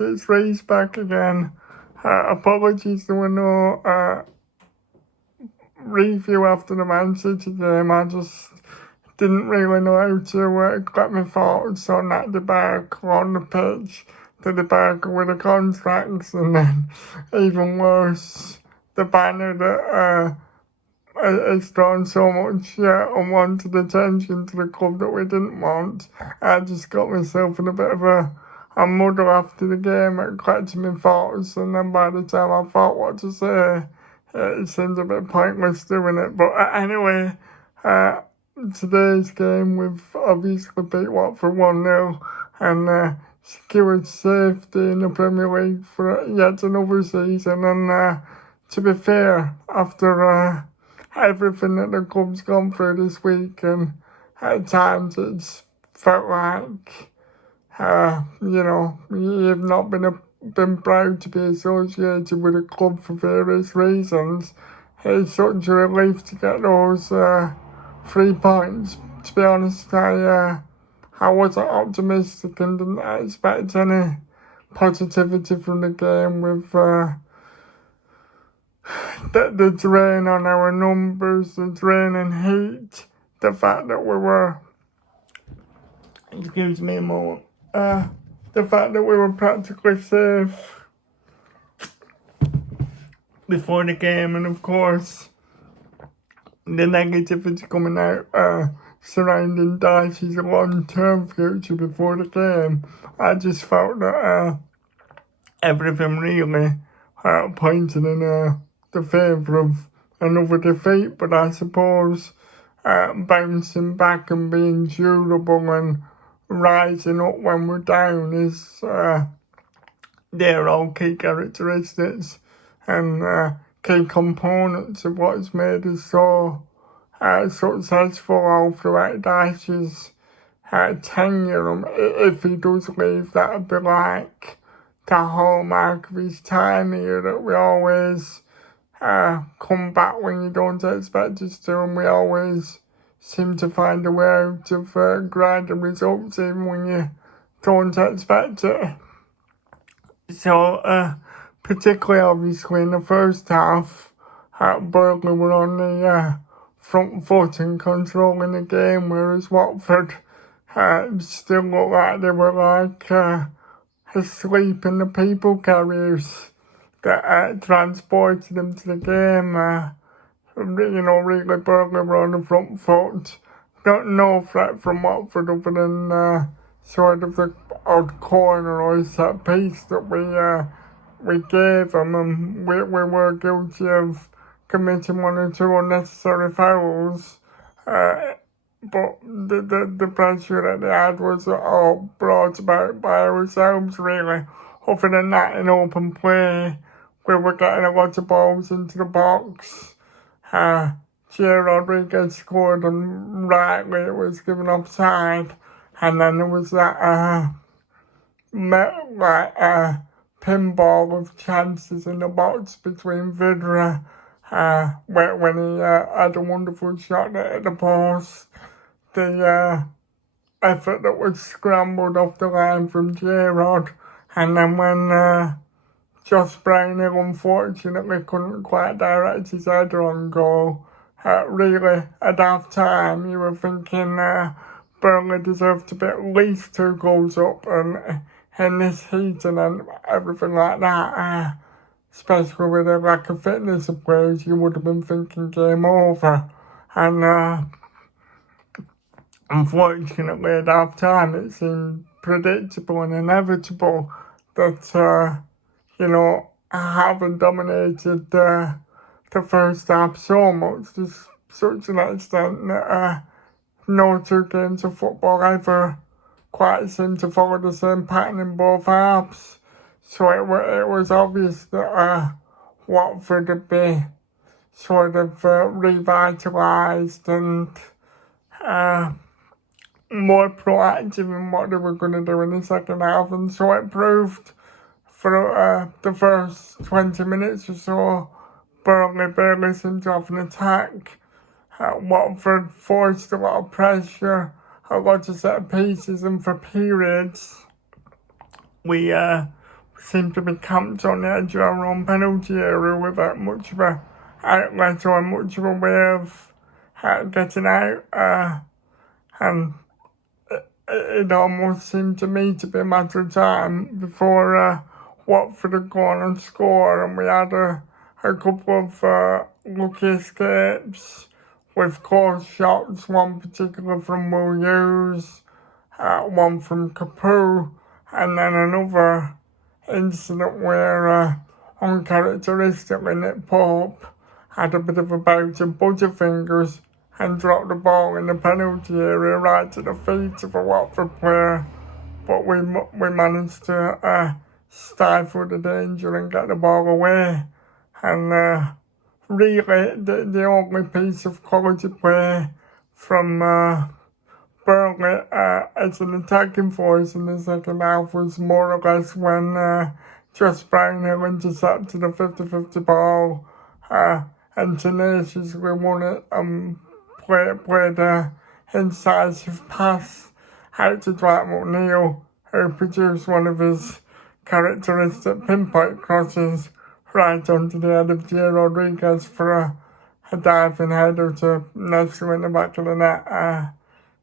it's Reece back again. Apologies, there were no review after the Man City game. I just didn't really know how to get my thoughts on that debacle on the pitch, the debacle with the contracts, and then even worse, the banner that it's drawn so much unwanted attention to the club that we didn't want. I just got myself in a bit of a muddle after the game at collecting my thoughts, and then by the time I thought what to say, it seemed a bit pointless doing it. But anyway, today's game, we've obviously beat Watford 1-0 and secured safety in the Premier League for yet another season. And to be fair, after everything that the club's gone through this week, and at times it's felt like, you've not been proud to be associated with a club for various reasons. It's such a relief to get those 3 points. To be honest, I wasn't optimistic and didn't expect any positivity from the game with the drain on our numbers, the drain in heat, the fact that we were, excuse me a moment, the fact that we were practically safe before the game, and of course the negativity coming out surrounding Dyche's long-term future before the game. I just felt that everything really pointed in the favour of another defeat, but I suppose bouncing back and being durable and rising up when we're down is they're all key characteristics and key components of what's made us so successful all throughout Dyche's tenure. And if he does leave, that'd be like the hallmark of his time here, that we always come back when you don't expect us to, and we always seem to find a way out of grinding results even when you don't expect it. So, particularly obviously in the first half, Burnley were on the front foot and controlling the game, whereas Watford still looked like they were like asleep in the people carriers that transported them to the game. Really Burnley were on the front foot. No threat from Watford other than sort of the odd corner or set piece that we gave them, and we were guilty of committing 1 or 2 unnecessary fouls. But the pressure that they had was all brought about by ourselves, really. Other than that, in open play, we were getting a lot of balls into the box. Gio Rodriguez scored, and rightly it was given offside. And then there was that pinball of chances in the box between Vidra when he had a wonderful shot at the post. The effort that was scrambled off the line from J-Rod, and then when Josh Brownhill unfortunately couldn't quite direct his header on goal, really at half time you were thinking Burnley deserved to be at least 2 goals up, and in this heat and then everything like that, especially with a lack of fitness of players, you would have been thinking game over. And unfortunately at half time it seemed predictable and inevitable that having dominated the first half so much, to such an extent that no 2 games of football ever quite seemed to follow the same pattern in both halves. So it was obvious that Watford would be sort of revitalised and more proactive in what they were going to do in the second half, and so it proved. For the first 20 minutes or so, Burnley barely seemed to have an attack. Watford forced a lot of pressure, a lot of set pieces, and for periods we seem to be camped on the edge of our own penalty area without much of a outlet or much of a way of getting out. And it almost seemed to me to be a matter of time before Watford had gone and scored, and we had a couple of lucky escapes with close shots, one particular from Will Hughes, one from Capu, and then another incident where uncharacteristically Nick Pope had a bit of a bout of butterfingers and dropped the ball in the penalty area right at the feet of a Watford player, but we managed to stifle the danger and get the ball away. And really, the only piece of quality play from Burnley as an attacking force in the second half was more or less when Josh Brownhill intercepted a 50-50 ball and tenaciously won it and played a incisive pass out to Dwight McNeil, who produced one of his characteristic pinpoint crosses right onto the head of Gio Rodriguez for a diving header to nestle in the back of the net.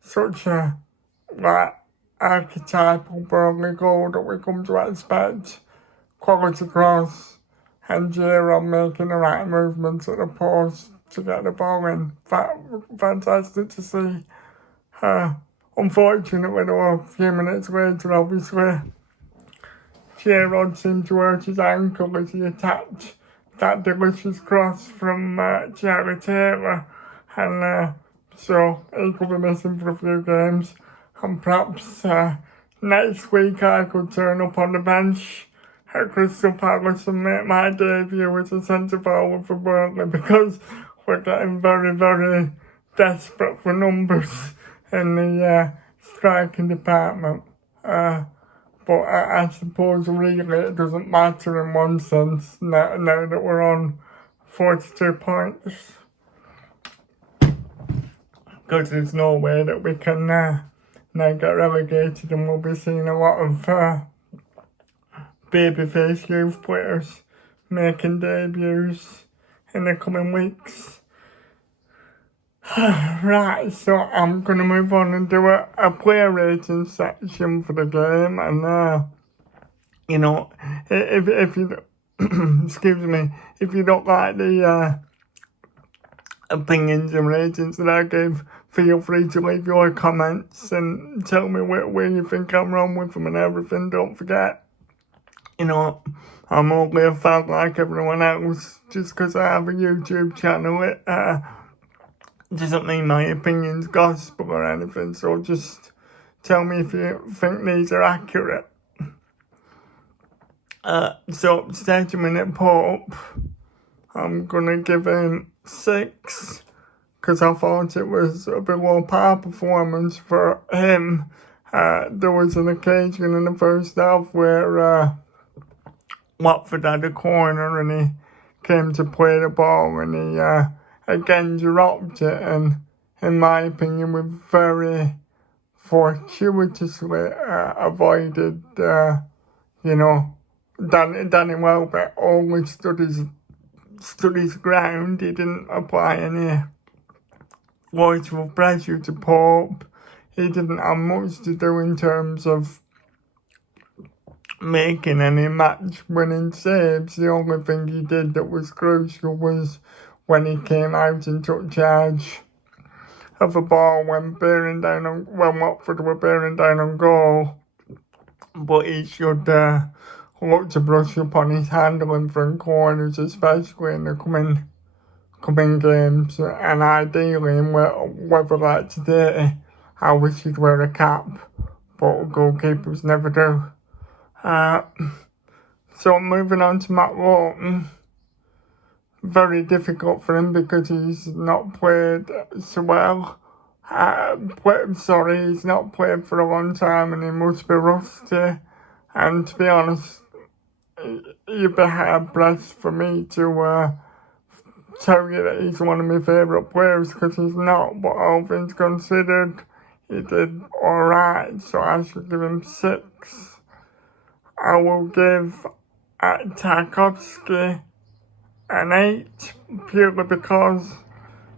Such a archetypal Burnley goal that we come to expect. Quality cross and Gio making the right movements at the post to get the ball in. Fantastic to see. Unfortunately, though, a few minutes later, obviously, Gerrard seemed to hurt his ankle as he attacked that delicious cross from Charlie Taylor, and so he could be missing for a few games, and perhaps next week I could turn up on the bench at Crystal Palace and make my debut as a centre forward for Burnley, because we're getting very, very desperate for numbers in the striking department. But I suppose really it doesn't matter in one sense now that we're on 42 points. Because there's no way that we can now get relegated, and we'll be seeing a lot of babyface youth players making debuts in the coming weeks. Right, so I'm going to move on and do a player rating section for the game, and if you excuse me, if you don't like the opinions and ratings that I give, feel free to leave your comments and tell me where you think I'm wrong with them and everything. Don't forget, I'm only a fan like everyone else. Just because I have a YouTube channel, it doesn't mean my opinion's gospel or anything, so just tell me if you think these are accurate. So starting with Nick Pope, I'm gonna give him 6, because I thought it was a below par performance for him. There was an occasion in the first half where Watford had a corner and he came to play the ball and he again dropped it, and in my opinion we very fortuitously avoided Danny Welbeck only stood his ground. He didn't apply any forceful pressure to Pope. He didn't have much to do in terms of making any match-winning saves. The only thing he did that was crucial was when he came out and took charge of a ball when Watford were bearing down on goal. But he should look to brush up on his handling from corners, especially in the coming games, and ideally in weather like today. I wish he'd wear a cap, but goalkeepers never do. So moving on to Matt Lawton. Very difficult for him because he's not played so well. He's not played for a long time and he must be rusty. And to be honest, you'd be hard-pressed for me to tell you that he's one of my favourite players, because he's not. But all things considered, he did alright, so I should give him 6. I will give Tarkovsky an 8, purely because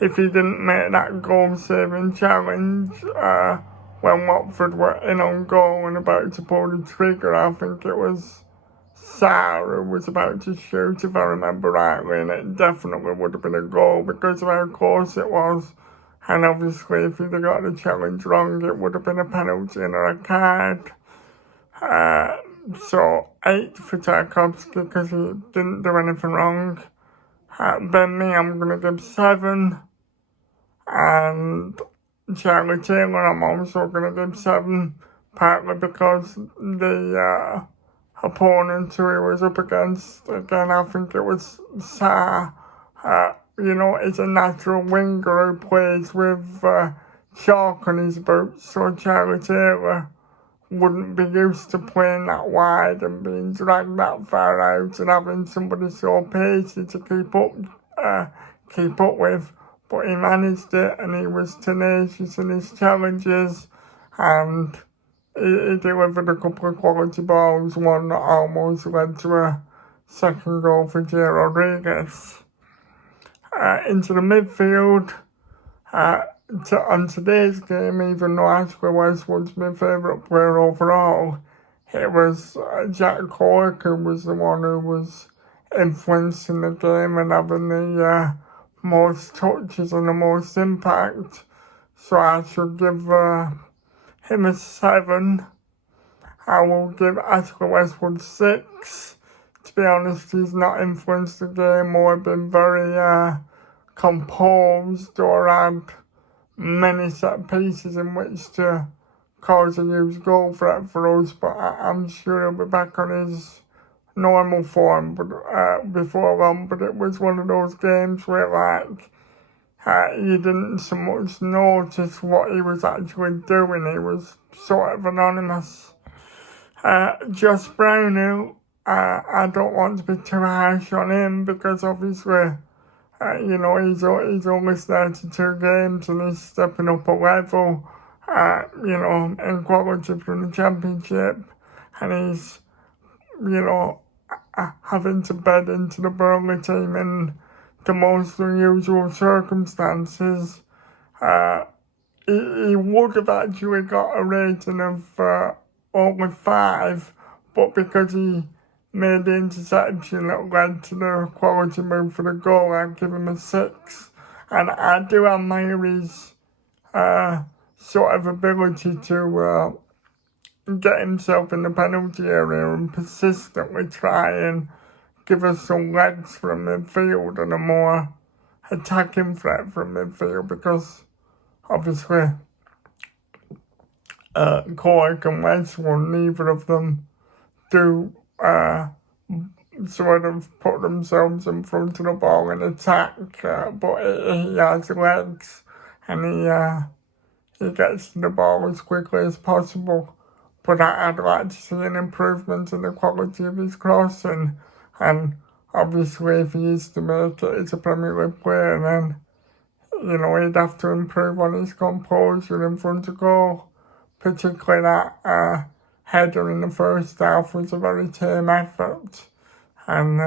if he didn't make that goal-saving challenge when Watford were in on goal and about to pull the trigger, I think it was Sarah was about to shoot, if I remember rightly, and it definitely would have been a goal because of how close it was. And obviously, if he'd have got the challenge wrong, it would have been a penalty and a card. So 8 for Tarkovsky because he didn't do anything wrong. Then me, I'm going to give 7. And Charlie Taylor, I'm also going to give 7, partly because the opponent who he was up against, again, I think it was Sarr, is a natural winger who plays with chalk on his boots, so Charlie Taylor wouldn't be used to playing that wide and being dragged that far out and having somebody so pacey to keep up with. But he managed it and he was tenacious in his challenges and he delivered a couple of quality balls, one that almost led to a second goal for Jay Rodriguez. Into the midfield, on today's game, even though Ashley Westwood's my favourite player overall, it was Jack Cork who was the one who was influencing the game and having the most touches and the most impact. So I should give him a 7. I will give Ashley Westwood 6. To be honest, he's not influenced the game or been very composed or had many set pieces in which to cause a huge goal threat for us, but I'm sure he'll be back on his normal form before long. But it was one of those games where you didn't so much notice what he was actually doing. He was sort of anonymous. Josh Brownhill, I don't want to be too harsh on him because obviously he's only started 2 games and he's stepping up a level, in quality from the Championship, and he's, having to bed into the Burnley team in the most unusual circumstances. He would have actually got a rating of only 5, but because he made the interception that led to the quality move for the goal, I'd give him a 6. And I do admire his sort of ability to get himself in the penalty area and persistently try and give us some legs from midfield and a more attacking threat from midfield, because obviously Cork and Westwood, neither of them do sort of put themselves in front of the ball and attack, but he has legs and he gets to the ball as quickly as possible. But I'd like to see an improvement in the quality of his crossing, and obviously if he is to make it as a Premier League player, then he'd have to improve on his composure in front of goal. Particularly that header in the first half was a very tame effort, and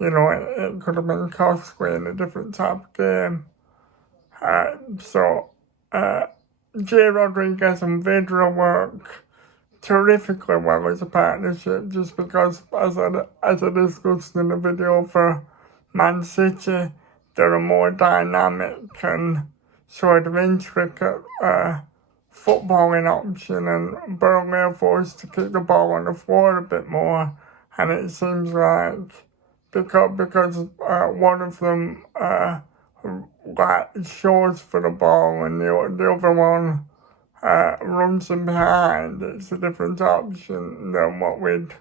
it could have been costly in a different type of game. Jay Rodriguez and Vidra work terrifically well as a partnership, just because, as I discussed in the video for Man City, they're a more dynamic and sort of intricate footballing option, and Burnley are forced to keep the ball on the floor a bit more, and it seems like because one of them shores for the ball and the other one runs in behind, it's a different option than what we'd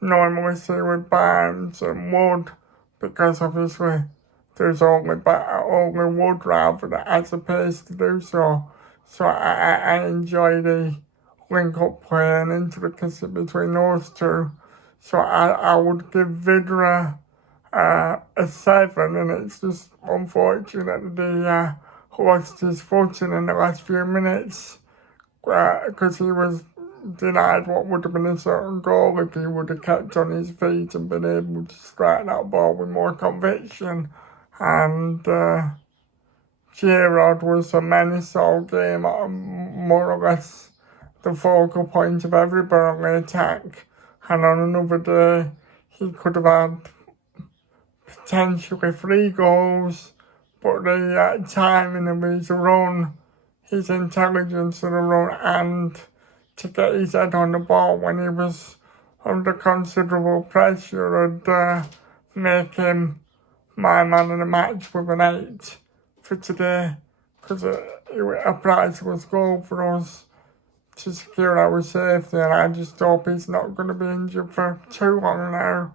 normally see with Barnes and Wood, because obviously there's only Wood rather that has the pace to do so. So I enjoy the link-up play and intricacy between those two. So I would give Vidra a 7, and it's just unfortunate that he lost his footing in the last few minutes because he was denied what would have been a certain goal if he would have kept on his feet and been able to strike that ball with more conviction. And Giroud was a menace all game, more or less the focal point of every Burnley attack. And on another day, he could have had potentially 3 goals, but the timing of his run, his intelligence of the run, and to get his head on the ball when he was under considerable pressure and make him my man of the match with an 8 for today, because a priceless goal for us to secure our safety, and I just hope he's not going to be injured for too long now.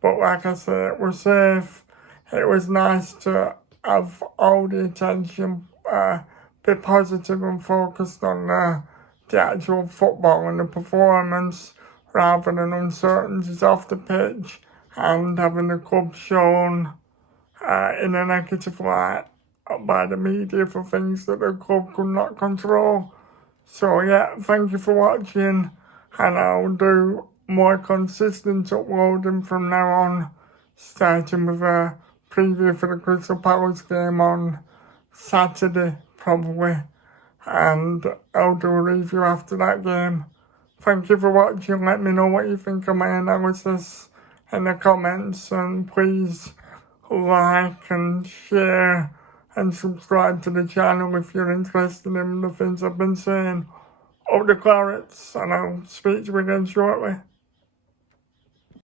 But like I said, we're safe. It was nice to have all the attention be positive and focused on the actual football and the performance rather than uncertainties off the pitch and having the club shown in a negative light by the media for things that the club could not control. So yeah, thank you for watching, and I'll do more consistent uploading from now on, starting with a preview for the Crystal Palace game on Saturday probably, and I'll do a review after that game. Thank you for watching. Let me know what you think of my analysis in the comments, and please like and share and subscribe to the channel if you're interested in the things I've been saying. Up the Clarets, and I'll speak to you again shortly.